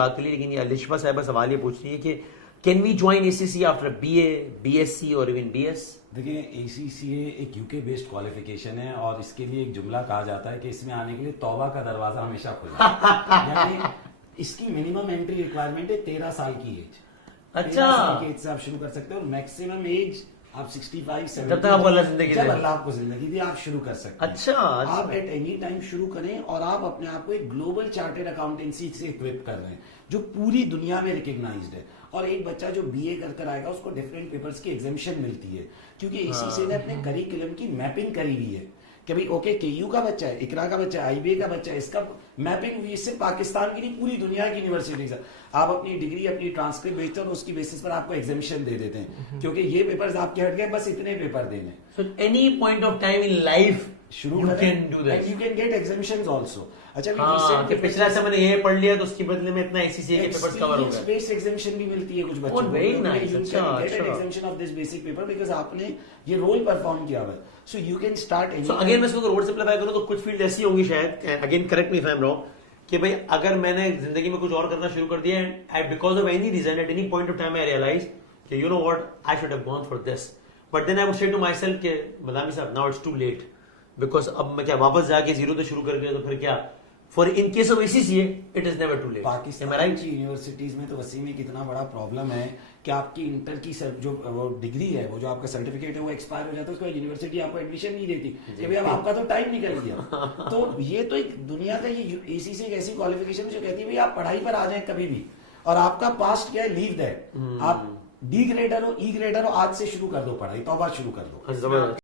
बात के लिए, लेकिन ये अलिशबा साहिबा सवाल ये पूछ रही है कि can we join ACC after BA, BSc और इवन बीएस? देखिए, ACCA एक यूके बेस्ड क्वालिफिकेशन है और इसके लिए एक जुमला कहा जाता है कि इसमें आने के लिए तौबा का दरवाजा हमेशा खुला है। यानी इसकी मिनिमम एंट्री रिक्वायरमेंट है 13 साल की एज। अच्छा, 13 साल की एज से आप शुरू कर सकते हो और मैक्सिमम एज आप 65, 70 जब तक आपको अल्लाह जिंदगी दे। जब अल्लाह आपको जिंदगी दे आप शुरू कर सकते हैं। अच्छा, आप एट एनी टाइम शुरू करें और आप अपने आप को एक ग्लोबल चार्टेड अकाउंटेंसी से इक्विप कर रहे हैं जो पूरी दुनिया में रिकग्नाइज्ड है। और एक बच्चा जो बीए कर आएगा उसको डिफरेंट पेपर्स की एग्जामिशन मिलती है क्योंकि ACCA ने अपने करिकुलम की मैपिंग करी हुई है कि भाई ओके, KU का बच्चा है, इकरा का बच्चा है, IBA का बच्चा है, इसका मैपिंग हुई सिर्फ पाकिस्तान की नहीं पूरी दुनिया की यूनिवर्सिटी से। आप अपनी डिग्री, अपनी ट्रांसक्रिप्ट भेजते हो और उसकी बेसिस पर आपको एग्जामिशन दे देते हैं क्योंकि ये पेपर्स आपके हट गए, बस इतने पेपर देने। So any point of time in life शुरू you can do that, you can get examinations also. अच्छा, हाँ, कि पिछला से मैंने ये पढ़ लिया तो उसके बदले में इतना ACCA के पेपर्स कवर हो गए। बेस्ड एग्जामिशन भी मिलती है कुछ बच्चों को। Very nice. अच्छा, examination of this basic paper because आपने ये रोल परफॉर्म किया हुआ है। So you can start. So again मैं इसको रोड से अप्लाई करूं तो कुछ फील्ड ऐसी होंगी शायद, again correct me if I am wrong, कि भाई अगर मैंने जिंदगी में कुछ और करना शुरू कर दिया है, because of any reason at any point of time I realise कि you know what, I should have gone for this, but then I would say to myself कि मदामी साहब now it's too late, because अब मैं क्या वापस जाके zero से शुरू कर दिया तो फिर क्या। For in case of ACCA it is never too late. Pakistan की यूनिवर्सिटीज में तो वसीम में कितना बड़ा प्रॉब्लम है कि आपकी इंटर की जो वो डिग्री है, वो जो आपका सर्टिफिकेट है वो एक्सपायर हो जाता है, उसके बाद यूनिवर्सिटी आपको एडमिशन नहीं देती कि भाई अब आपका तो टाइम निकल गया। तो ये तो एक दुनिया का ये ACCA एक ऐसी क्वालिफिकेशन जो कहती है भाई आप पढ़ाई पर आ जाए कभी भी, और आपका पास्ट क्या है, लीव दैट। आप D ग्रेडर हो, E ग्रेडर हो, आज से शुरू कर दो पढ़ाई, तौबा शुरू कर दो।